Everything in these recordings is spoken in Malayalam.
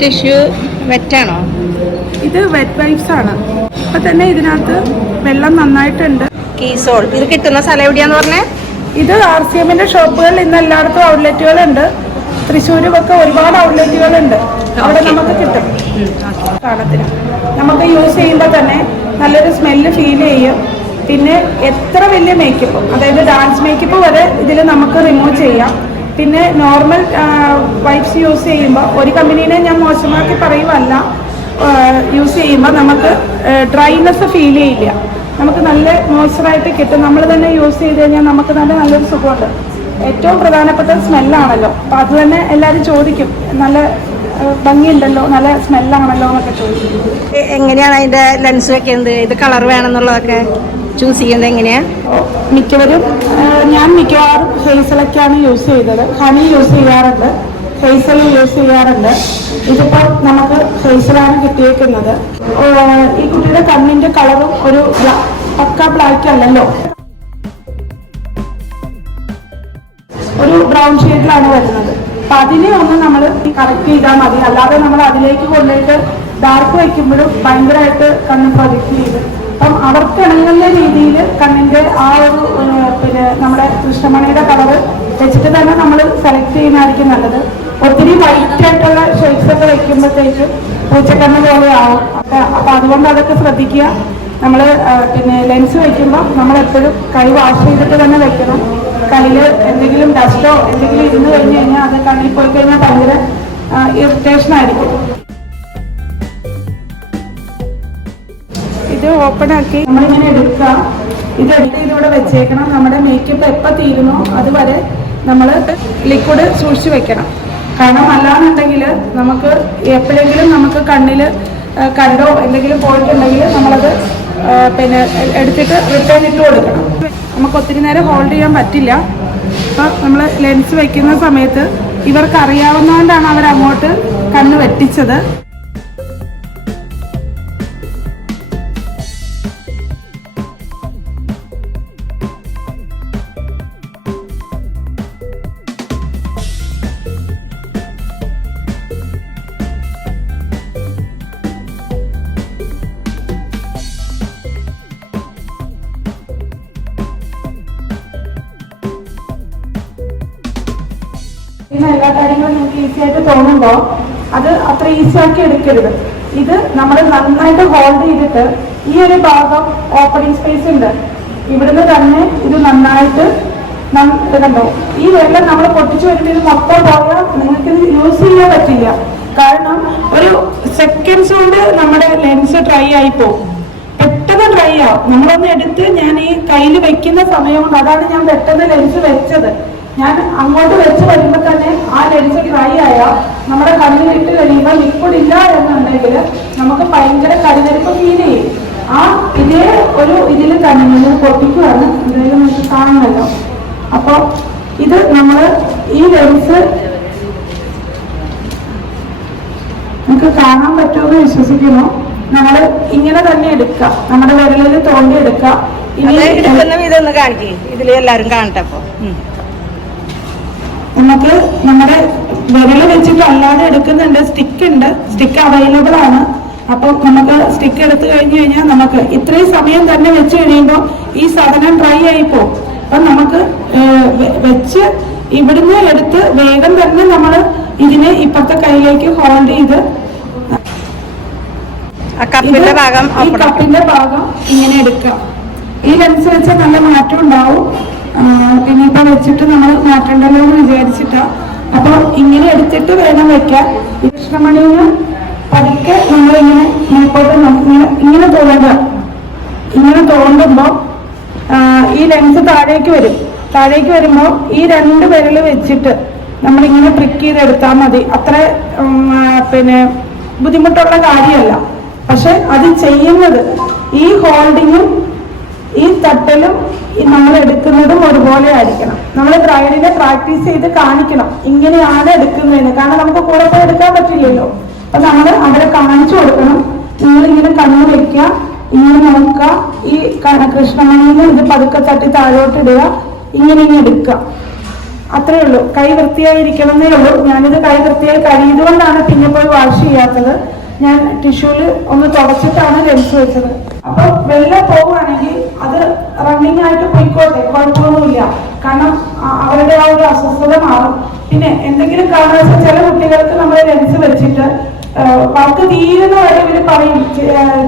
ടിഷ്യൂ വെറ്റാണോ? ഇത് വെറ്റ് വൈപ്സ് ആണ്. ഇപ്പൊ തന്നെ ഇതിനകത്ത് വെള്ളം നന്നായിട്ടുണ്ട്. കീസോൾ ഇത് കിട്ടുന്ന സ്ഥലം എവിടെയാന്ന് പറഞ്ഞേ? ഇത് RCMന്റെ ഷോപ്പുകളിൽ ഇന്ന് എല്ലായിടത്തും ഔട്ട്ലെറ്റുകളുണ്ട്. തൃശ്ശൂരുമൊക്കെ ഒരുപാട് ഔട്ട്ലെറ്റുകളുണ്ട്. അവിടെ നമുക്ക് കിട്ടും. കാണത്തിന് നമുക്ക് യൂസ് ചെയ്യുമ്പോൾ തന്നെ നല്ലൊരു സ്മെല്ല് ഫീൽ ചെയ്യും. പിന്നെ എത്ര വലിയ മേക്കപ്പ്, അതായത് ഡാൻസ് മേക്കപ്പ് വരെ ഇതിൽ നമുക്ക് റിമൂവ് ചെയ്യാം. പിന്നെ നോർമൽ വൈപ്സ് യൂസ് ചെയ്യുമ്പോൾ ഒരു കമ്പനീനെ ഞാൻ മോശമാക്കി പറയുമല്ല, യൂസ് ചെയ്യുമ്പോൾ നമുക്ക് ഡ്രൈനെസ് ഫീൽ ചെയ്യില്ല. നമുക്ക് നല്ല മോയ്സ്ചറായിട്ട് കിട്ടും. നമ്മൾ തന്നെ യൂസ് ചെയ്ത് കഴിഞ്ഞാൽ നമുക്ക് നല്ലൊരു സുഖമുണ്ട്. ഏറ്റവും പ്രധാനപ്പെട്ട സ്മെല്ലാണല്ലോ. അപ്പോൾ അത് തന്നെ എല്ലാവരും ചോദിക്കും, നല്ല ഭംഗിയുണ്ടല്ലോ, നല്ല സ്മെല്ലാണല്ലോ എന്നൊക്കെ ചോദിക്കും. എങ്ങനെയാണ് അതിൻ്റെ ലെൻസ് വെക്കുന്നത്? ഇത് കളർ വേണമെന്നുള്ളതൊക്കെ ചൂസ് ചെയ്യുന്നത് എങ്ങനെയാണ്? ഞാൻ മിക്കവാറും ഹേസലൊക്കെയാണ് യൂസ് ചെയ്തത്. ഹണി യൂസ് ചെയ്യാറുണ്ട്, ഹേസൽ യൂസ് ചെയ്യാറുണ്ട്. ഇതിപ്പോൾ നമുക്ക് ഹേസലാണ് കിട്ടിയേക്കുന്നത്. ഈ കുട്ടിയുടെ കണ്ണിന്റെ കളറും ഒരു പക്ക ബ്ലാക്ക് അല്ലല്ലോ, ഒരു ബ്രൗൺ ഷെയ്ഡിലാണ് വരുന്നത്. അപ്പൊ അതിനെ ഒന്ന് നമ്മൾ കറക്റ്റ് ചെയ്താൽ മതി. അല്ലാതെ നമ്മൾ അതിലേക്ക് കൊണ്ടുപോയിട്ട് ഡാർക്ക് വയ്ക്കുമ്പോഴും ഭയങ്കരമായിട്ട് കണ്ണ് പ്രൊജക്റ്റ് ചെയ്ത്, അപ്പം അവർക്ക് ഇണങ്ങുന്ന രീതിയിൽ കണ്ണിന്റെ ആ ഒരു പിന്നെ നമ്മുടെ കൃഷ്ണമണിയുടെ കളറ് വെച്ചിട്ട് തന്നെ നമ്മൾ സെലക്ട് ചെയ്യുന്നതായിരിക്കും നല്ലത്. ഒത്തിരി വൈറ്റ് ആയിട്ടുള്ള ഷെയ്ഡ്സ് ഒക്കെ വെക്കുമ്പോഴത്തേക്കും പൂച്ചക്കണ്ണ് പോലെ ആവും. അപ്പൊ അതുകൊണ്ട് അതൊക്കെ ശ്രദ്ധിക്കുക. നമ്മൾ പിന്നെ ലെൻസ് വെക്കുമ്പോൾ നമ്മൾ എപ്പോഴും കൈ വാഷ് ചെയ്തിട്ട് തന്നെ വെക്കണം. കയ്യിൽ എന്തെങ്കിലും ഡസ്റ്റോ എന്തെങ്കിലും ഇരുന്ന് കഴിഞ്ഞ് കഴിഞ്ഞാൽ അത് കണ്ണിൽ പോയി കഴിഞ്ഞാൽ ഭയങ്കര ഇറിറ്റേഷൻ ആയിരിക്കും. ഇത് ഓപ്പൺ ആക്കി നമ്മളിങ്ങനെ എടുക്കുക. ഇതെടുത്ത് ഇതിലൂടെ വെച്ചേക്കണം. നമ്മുടെ മേക്കപ്പ് എപ്പോൾ തീരുന്നോ അതുവരെ നമ്മൾ ലിക്വിഡ് സൂക്ഷിച്ച് വെക്കണം. കാരണം അല്ലാന്നുണ്ടെങ്കിൽ നമുക്ക് എപ്പോഴെങ്കിലും നമുക്ക് കണ്ണിൽ കണ്ടോ എന്തെങ്കിലും പോയിട്ടുണ്ടെങ്കിൽ നമ്മളത് പിന്നെ എടുത്തിട്ട് റിട്ടേൺ ഇട്ട് കൊടുക്കണം. നമുക്ക് ഒത്തിരി നേരം ഹോൾഡ് ചെയ്യാൻ പറ്റില്ല. അപ്പോൾ നമ്മൾ ലെൻസ് വയ്ക്കുന്ന സമയത്ത് ഇവർക്ക് അറിയാവുന്നതുകൊണ്ടാണ് അവരങ്ങോട്ട് കണ്ണ് വെട്ടിച്ചത്. പിന്നെ എല്ലാ കാര്യങ്ങളും നിങ്ങൾക്ക് ഈസി ആയിട്ട് തോന്നുമ്പോൾ അത് അത്ര ഈസി ആക്കി എടുക്കരുത്. ഇത് നമ്മൾ നന്നായിട്ട് ഹോൾഡ് ചെയ്തിട്ട് ഈ ഒരു ഭാഗം ഓപ്പണിംഗ് സ്പേസ് ഉണ്ട്, ഇവിടുന്ന് തന്നെ ഇത് നന്നായിട്ട് കണ്ടോ. ഈ വെള്ളം നമ്മൾ പൊട്ടിച്ചു വരുമ്പോൾ ഇത് മൊത്തം പോയാൽ നിങ്ങൾക്ക് ഇത് യൂസ് ചെയ്യാൻ പറ്റില്ല. കാരണം ഒരു സെക്കൻഡ്സ് കൊണ്ട് നമ്മുടെ ലെൻസ് ഡ്രൈ ആയി പോകും, പെട്ടെന്ന് ഡ്രൈ ആവും. നമ്മളൊന്ന് എടുത്ത് ഞാൻ ഈ കയ്യിൽ വെക്കുന്ന സമയം കൊണ്ട്, അതാണ് ഞാൻ പെട്ടെന്ന് ലെൻസ് വെച്ചത്. ഞാൻ അങ്ങോട്ട് വെച്ച് വരുമ്പോൾ തന്നെ ആ ലെൻസ് ഡ്രൈ ആയാൽ നമ്മുടെ കണ്ണിലിട്ട് കഴിയുമ്പോൾ ലിക്വിഡ് ഇല്ല എന്നുണ്ടെങ്കിൽ നമുക്ക് ഭയങ്കര കരുതരിപ്പ് ഫീൽ ചെയ്യും. ആ ഇതേ ഒരു ഇതിൽ തന്നെ പൊട്ടിക്കുവാണ്, എന്തായാലും നമുക്ക് കാണുമല്ലോ. അപ്പോൾ ഇത് നമ്മൾ ഈ ലെൻസ് നമുക്ക് കാണാൻ പറ്റുമെന്ന് വിശ്വസിക്കുന്നു. നമ്മൾ ഇങ്ങനെ തന്നെ എടുക്കുക, നമ്മുടെ വിരലിൽ തോണ്ടി എടുക്കുക. ഇതൊന്ന് കാണിക്കേ, ഇതിൽ എല്ലാവരും കാണട്ടെ. അപ്പോൾ നമുക്ക് നമ്മുടെ വിരൽ വെച്ചിട്ട് അല്ലാതെ എടുക്കുന്നുണ്ട്, സ്റ്റിക്ക് ഉണ്ട്, സ്റ്റിക്ക് അവൈലബിൾ ആണ്. അപ്പോൾ നമുക്ക് സ്റ്റിക്ക് എടുത്തു കഴിഞ്ഞു കഴിഞ്ഞാൽ നമുക്ക് ഇത്രയും സമയം തന്നെ വെച്ച് കഴിയുമ്പോൾ ഈ സാധനം ഡ്രൈ ആയി പോകും. അപ്പം നമുക്ക് വെച്ച് ഇവിടുന്ന് എടുത്ത് വേഗം തന്നെ നമ്മൾ ഇതിനെ ഇപ്പുറത്തെ കൈയിലേക്ക് ഹോൾഡ് ചെയ്ത് ഈ കപ്പിന്റെ ഭാഗം ഇങ്ങനെ എടുക്കുക. ഈ ലെൻസ് വെച്ചാൽ നല്ല മാറ്റം ഉണ്ടാവും. പിന്നെ ഇപ്പൊ വെച്ചിട്ട് നമ്മൾ മാറ്റണ്ടല്ലോ എന്ന് വിചാരിച്ചിട്ടാ. അപ്പൊ ഇങ്ങനെ എടുത്തിട്ട് വേണം വെക്കാൻ. ഈ കൃഷ്ണമണിന്ന് പതുക്കെ നമ്മളിങ്ങനെ മുമ്പോട്ട് ഇങ്ങനെ തോന്നുക. ഇങ്ങനെ തോന്നുമ്പോ ഈ ലെൻസ് താഴേക്ക് വരും. താഴേക്ക് വരുമ്പോൾ ഈ രണ്ട് വിരൽ വെച്ചിട്ട് നമ്മളിങ്ങനെ പ്രിക്ക് ചെയ്തെടുത്താൽ മതി. അത്ര പിന്നെ ബുദ്ധിമുട്ടുള്ള കാര്യമല്ല. പക്ഷെ അത് ചെയ്യുന്നത് ഈ ഹോൾഡിങ്ങും ഈ തട്ടലും നമ്മൾ എടുക്കുന്നതും ഒരുപോലെ ആയിരിക്കണം. നമ്മൾ ബ്രൈഡിനെ പ്രാക്ടീസ് ചെയ്ത് കാണിക്കണം ഇങ്ങനെയാണ് എടുക്കുന്നതെന്ന്. കാരണം നമുക്ക് കൂടെ പോയി എടുക്കാൻ പറ്റില്ലല്ലോ. അപ്പൊ നമ്മൾ അവിടെ കാണിച്ചു കൊടുക്കണം. നിങ്ങളിങ്ങനെ കണ്ണ് വെക്കുക, ഇങ്ങനെ നോക്കുക. ഈ കൃഷ്ണമണിന്ന് ഇത് പതുക്കെ തട്ടി താഴോട്ട് ഇടുക, ഇങ്ങനെ എടുക്കുക. അത്രേ ഉള്ളൂ. കൈ വൃത്തിയായിരിക്കണമെന്നേ ഉള്ളൂ. ഞാനിത് കൈ വൃത്തിയായി കഴിയുന്നതുകൊണ്ടാണ് പിന്നെ പോയി വാഷ് ചെയ്യാത്തത്. ഞാൻ ടിഷ്യൂല് ഒന്ന് തുടച്ചിട്ടാണ് ലെൻസ് വെച്ചത്. അപ്പൊ വെള്ളം പോവുകയാണെങ്കിൽ അത് റണ്ണിങ് ആയിട്ട് പോയിക്കോട്ടെ, കുഴപ്പമൊന്നുമില്ല. കാരണം അവരുടെ ആ ഒരു അസ്വസ്ഥത മാറും. പിന്നെ എന്തെങ്കിലും കാരണവശാൽ ചില കുട്ടികൾക്ക് നമ്മൾ ലെൻസ് വെച്ചിട്ട് വർക്ക് തീരുന്ന വരെ ഇവര് പറയും,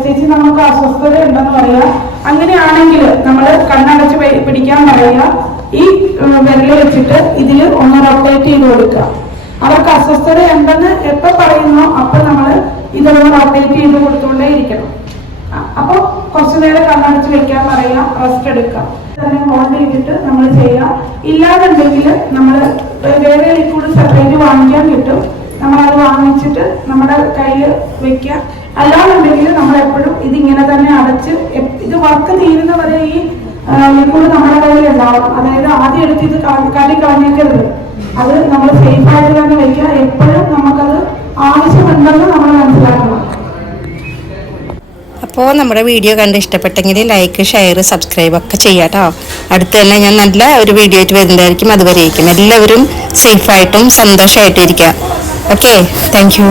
ചേച്ചി നമുക്ക് അസ്വസ്ഥത ഉണ്ടെന്ന് പറയുക. അങ്ങനെയാണെങ്കിൽ നമ്മൾ കണ്ണടച്ച് പിടിക്കാൻ പറയുക. ഈ വിരല് വെച്ചിട്ട് ഇതിൽ ഒന്ന് റൊട്ടേറ്റ് ചെയ്ത് കൊടുക്കുക. അവർക്ക് അസ്വസ്ഥത ഉണ്ടെന്ന് എപ്പോൾ പറയുന്നോ അപ്പൊ നമ്മൾ ഇതൊന്ന് റൊട്ടേറ്റ് ചെയ്ത് കൊടുത്തുകൊണ്ടേ ഇരിക്കണം. അപ്പൊ കുറച്ചു നേരം കണ്ണടച്ച് വെക്കാൻ പറയുക, റെസ്റ്റ് എടുക്കുക. തന്നെ ഹോൾഡ് ചെയ്തിട്ട് നമ്മൾ ചെയ്യുക. ഇല്ലാന്നുണ്ടെങ്കിൽ നമ്മൾ വേറെ ലിക്വിഡ് സെപ്പറേറ്റ് വാങ്ങിക്കാൻ കിട്ടും. നമ്മളത് വാങ്ങിച്ചിട്ട് നമ്മുടെ കയ്യിൽ വെക്കുക. അല്ലാന്നുണ്ടെങ്കിൽ നമ്മൾ എപ്പോഴും ഇതിങ്ങനെ തന്നെ അടച്ച് ഇത് വർക്ക് തീരുന്ന വരെ ഈ ലിക്വിഡ് നമ്മുടെ കയ്യിൽ ഉണ്ടാവും. അതായത് ആദ്യം എടുത്ത് ഇത് കളഞ്ഞേക്കരുത്. അത് നമ്മൾ സേഫ് ആയിട്ട് തന്നെ വെക്കുക. എപ്പോഴും നമുക്കത് ആവശ്യമുണ്ടെന്ന് നമ്മൾ മനസ്സിലാക്കണം. അപ്പോൾ നമ്മുടെ വീഡിയോ കണ്ട് ഇഷ്ടപ്പെട്ടെങ്കിൽ ലൈക്ക്, ഷെയർ, സബ്സ്ക്രൈബ് ഒക്കെ ചെയ്യാം കേട്ടോ. അടുത്ത് തന്നെ ഞാൻ നല്ല ഒരു വീഡിയോ ആയിട്ട് വരുന്നതായിരിക്കും. അതുവരെയായിരിക്കും എല്ലാവരും സേഫായിട്ടും സന്തോഷമായിട്ടും ഇരിക്കുക. Okay, thank you.